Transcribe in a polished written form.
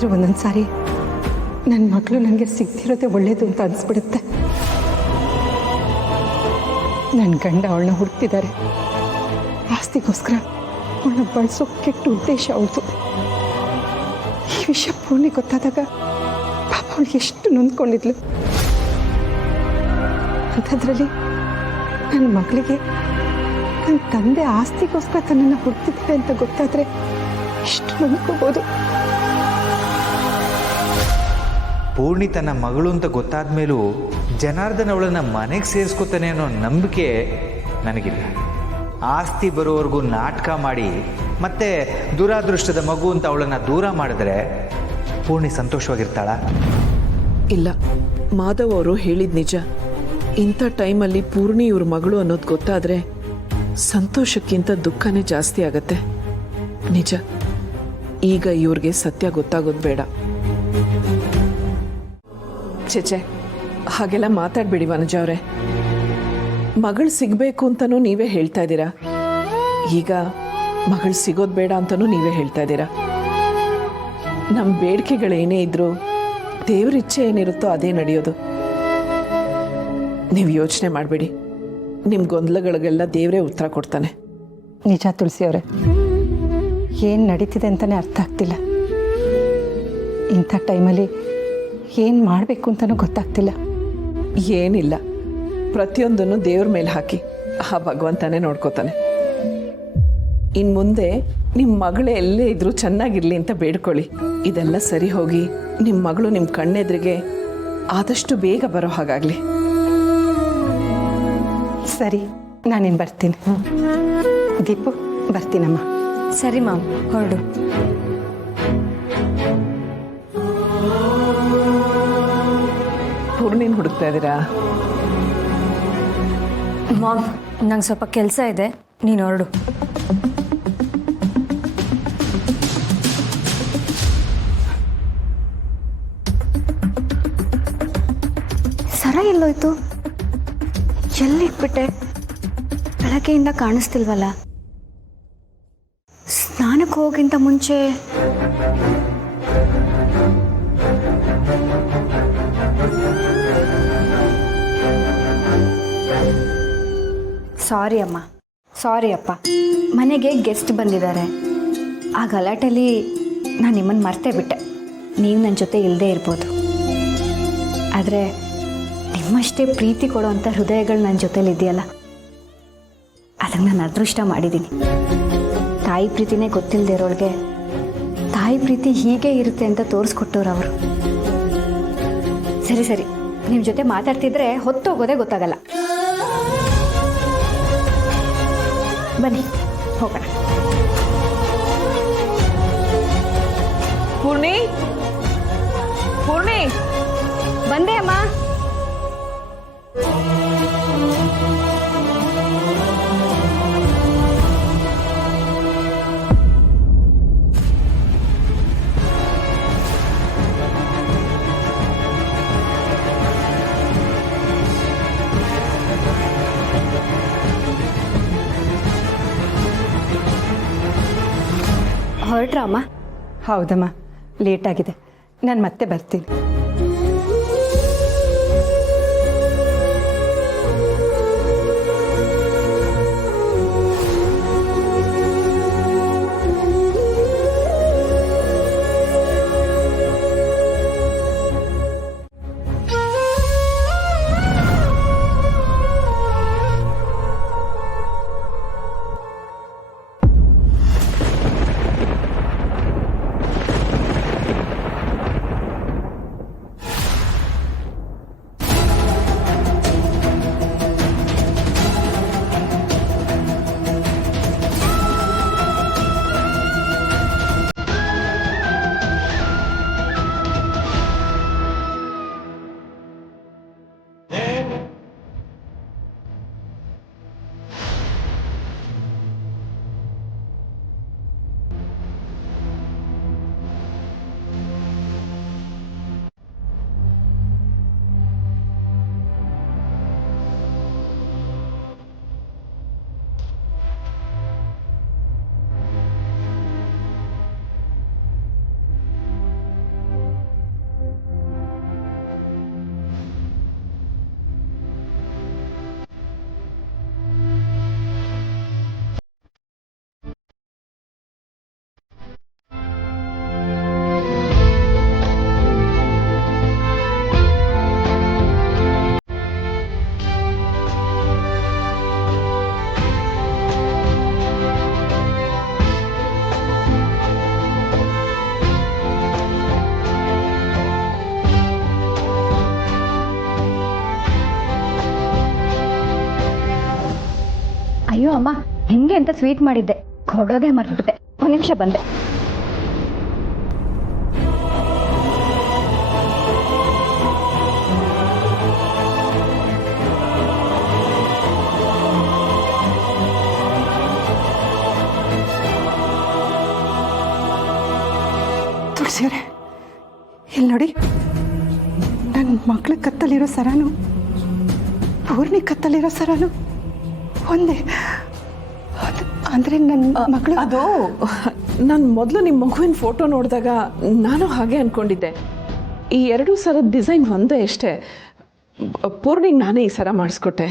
ಆದರೆ ಒಂದೊಂದು ಸಾರಿ ನನ್ನ ಮಗಳು ನನಗೆ ಸಿಗ್ತಿರೋದೇ ಒಳ್ಳೇದು ಅಂತ ಅನಿಸ್ಬಿಡುತ್ತೆ. ನನ್ನ ಗಂಡ ಅವಳನ್ನ ಹುಡುಕ್ತಿದ್ದಾರೆ. ಆಸ್ತಿಗೋಸ್ಕರ ಅವಳನ್ನ ಬಳಸೋ ಕೆಟ್ಟ ಉದ್ದೇಶ ಅವ್ರದ್ದು. ಈ ವಿಷಯ ಪೂರ್ಣಿ ಗೊತ್ತಾದಾಗ ಪಾಪ ಅವಳು ಎಷ್ಟು ನೊಂದ್ಕೊಂಡಿದ್ಲು. ಅಂಥದ್ರಲ್ಲಿ ನನ್ನ ಮಗಳಿಗೆ ನನ್ನ ತಂದೆ ಆಸ್ತಿಗೋಸ್ಕರ ತನ್ನನ್ನು ಹುಡುಕ್ತಿದ್ದಾರೆ ಅಂತ ಗೊತ್ತಾದರೆ ಎಷ್ಟು ನೊಂದ್ಕೋಬೋದು. ಪೂರ್ಣಿ ತನ್ನ ಮಗಳು ಅಂತ ಗೊತ್ತಾದ ಮೇಲೂ ಜನಾರ್ದನ್ ಅವಳನ್ನು ಮನೆಗೆ ಸೇರಿಸ್ಕೊತಾನೆ ಅನ್ನೋ ನಂಬಿಕೆ ನನಗಿಲ್ಲ. ಆಸ್ತಿ ಬರೋವರೆಗೂ ನಾಟಕ ಮಾಡಿ ಮತ್ತೆ ದುರಾದೃಷ್ಟದ ಮಗು ಅಂತ ಅವಳನ್ನು ದೂರ ಮಾಡಿದ್ರೆ ಪೂರ್ಣಿ ಸಂತೋಷವಾಗಿರ್ತಾಳ? ಇಲ್ಲ, ಮಾಧವ್ ಅವರು ಹೇಳಿದ ನಿಜ. ಇಂಥ ಟೈಮಲ್ಲಿ ಪೂರ್ಣಿ ಇವ್ರ ಮಗಳು ಅನ್ನೋದು ಗೊತ್ತಾದರೆ ಸಂತೋಷಕ್ಕಿಂತ ದುಃಖನೇ ಜಾಸ್ತಿ ಆಗತ್ತೆ. ನಿಜ, ಈಗ ಇವ್ರಿಗೆ ಸತ್ಯ ಗೊತ್ತಾಗೋದು ಬೇಡ. ಚೇಚೆ, ಹಾಗೆಲ್ಲ ಮಾತಾಡ್ಬೇಡಿ ವನಜ ಅವರೇ. ಮಗಳು ಸಿಗಬೇಕು ಅಂತನೂ ನೀವೇ ಹೇಳ್ತಾ ಇದ್ದೀರಾ, ಈಗ ಮಗಳು ಸಿಗೋದು ಬೇಡ ಅಂತನೂ ನೀವೇ ಹೇಳ್ತಾ ಇದ್ದೀರಾ. ನಮ್ಮ ಬೇಡಿಕೆಗಳೇನೇ ಇದ್ರೂ ದೇವ್ರ ಇಚ್ಛೆ ಏನಿರುತ್ತೋ ಅದೇ ನಡೆಯೋದು. ನೀವು ಯೋಚನೆ ಮಾಡಬೇಡಿ, ನಿಮ್ಮ ಗೊಂದಲಗಳಿಗೆಲ್ಲ ದೇವರೇ ಉತ್ತರ ಕೊಡ್ತಾನೆ. ನಿಜ ತುಳಸಿ ಅವರೇ, ಏನು ನಡೀತಿದೆ ಅಂತಲೇ ಅರ್ಥ ಆಗ್ತಿಲ್ಲ. ಇಂಥ ಟೈಮಲ್ಲಿ ಏನು ಮಾಡಬೇಕು ಅಂತಲೂ ಗೊತ್ತಾಗ್ತಿಲ್ಲ. ಏನಿಲ್ಲ, ಪ್ರತಿಯೊಂದನ್ನು ದೇವ್ರ ಮೇಲೆ ಹಾಕಿ, ಆ ಭಗವಂತನೇ ನೋಡ್ಕೋತಾನೆ. ಇನ್ನು ಮುಂದೆ ನಿಮ್ಮ ಮಗಳೇ ಎಲ್ಲೇ ಇದ್ರೂ ಚೆನ್ನಾಗಿರಲಿ ಅಂತ ಬೇಡ್ಕೊಳ್ಳಿ. ಇದೆಲ್ಲ ಸರಿ ಹೋಗಿ ನಿಮ್ಮ ಮಗಳು ನಿಮ್ಮ ಕಣ್ಣೆದ್ರಿಗೆ ಆದಷ್ಟು ಬೇಗ ಬರೋ ಹಾಗಾಗಲಿ. ಸರಿ, ನಾನಿನ್ನು ಬರ್ತೀನಿ. ದೀಪು, ಬರ್ತೀನಮ್ಮ. ಸರಿ ಮಾಮ್, ಹೊರಡು. ಪೂರ್ಣಿನ ಹುಡುಕ್ತಾ ಇದ್ದೀರಾ? ಮಾಮ್, ನಂಗೆ ಸ್ವಲ್ಪ ಕೆಲಸ ಇದೆ, ನೀನು ಹೊರಡು. ಸರ ಎಲ್ಲೋಯ್ತು? ಎಲ್ಲಿಟ್ಬಿಟ್ಟೆ? ಬೆಳಗ್ಗೆಯಿಂದ ಕಾಣಿಸ್ತಿಲ್ವಲ್ಲ. ಸ್ನಾನಕ್ಕೆ ಹೋಗಿಂತ ಮುಂಚೆ ಸಾರಿ ಅಮ್ಮ, ಸಾರಿ ಅಪ್ಪ. ಮನೆಗೆ ಗೆಸ್ಟ್ ಬಂದಿದ್ದಾರೆ. ಆ ಗಲಾಟೆಯಲ್ಲಿ ನಾನು ನಿಮ್ಮನ್ನು ಮರ್ತೇ ಬಿಟ್ಟೆ. ನೀವು ನನ್ನ ಜೊತೆ ಇಲ್ಲದೆ ಇರ್ಬೋದು, ಆದರೆ ನಿಮ್ಮಷ್ಟೇ ಪ್ರೀತಿ ಕೊಡೋವಂಥ ಹೃದಯಗಳು ನನ್ನ ಜೊತೇಲಿ ಇದೆಯಲ್ಲ, ಅದನ್ನು ನಾನು ಅದೃಷ್ಟ ಮಾಡಿದ್ದೀನಿ. ತಾಯಿ ಪ್ರೀತಿನೇ ಗೊತ್ತಿಲ್ಲದೆ ಇರೋಳಿಗೆ ತಾಯಿ ಪ್ರೀತಿ ಹೀಗೆ ಇರುತ್ತೆ ಅಂತ ತೋರಿಸ್ಕೊಟ್ಟವ್ರು ಅವರು. ಸರಿ ಸರಿ, ನಿಮ್ಮ ಜೊತೆ ಮಾತಾಡ್ತಿದ್ರೆ ಹೊತ್ತೋಗೋದೇ ಗೊತ್ತಾಗಲ್ಲ. ಬನ್ನಿ ಹೋಗೋಣ. ಪೂರ್ಣಿ, ಪೂರ್ಣಿ, ಬಂದೆ ಅಮ್ಮ. ಹೊರಟ್ರಾ ಅಮ್ಮ? ಹೌದಮ್ಮ, ಲೇಟಾಗಿದೆ. ನಾನು ಮತ್ತೆ ಬರ್ತೀನಿ. ಅಯ್ಯೋ ಅಮ್ಮ, ಹೆಂಗೆ ಅಂತ ಸ್ವೀಟ್ ಮಾಡಿದ್ದೆ, ಕೊಡೋದೇ ಮರ್ಬಿಟ್ಟೆ. ಒಂದು ನಿಮಿಷ ಬಂದೆ. ತುಳಸಿಯವರೇ, ಇಲ್ಲಿ ನೋಡಿ, ನನ್ನ ಮಗಳ ಕತ್ತಲಿರೋ ಸರಾನು ಪೂರ್ಣಿ ಕತ್ತಲಿರೋ ಸರಾನು ಒಂದೇ. ಅಂದರೆ ನನ್ನ ಮಗಳು ಅದು ನಾನು ಮೊದಲು ನಿಮ್ಮ ಮಗುವಿನ ಫೋಟೋ ನೋಡಿದಾಗ ನಾನು ಹಾಗೆ ಅಂದ್ಕೊಂಡಿದ್ದೆ. ಈ 2 ಸರದ ಡಿಸೈನ್ ಒಂದೇ ಅಷ್ಟೇ. ಪೂರ್ಣಿಗೆ ನಾನೇ ಈ ಸರ ಮಾಡಿಸ್ಕೊಟ್ಟೆ.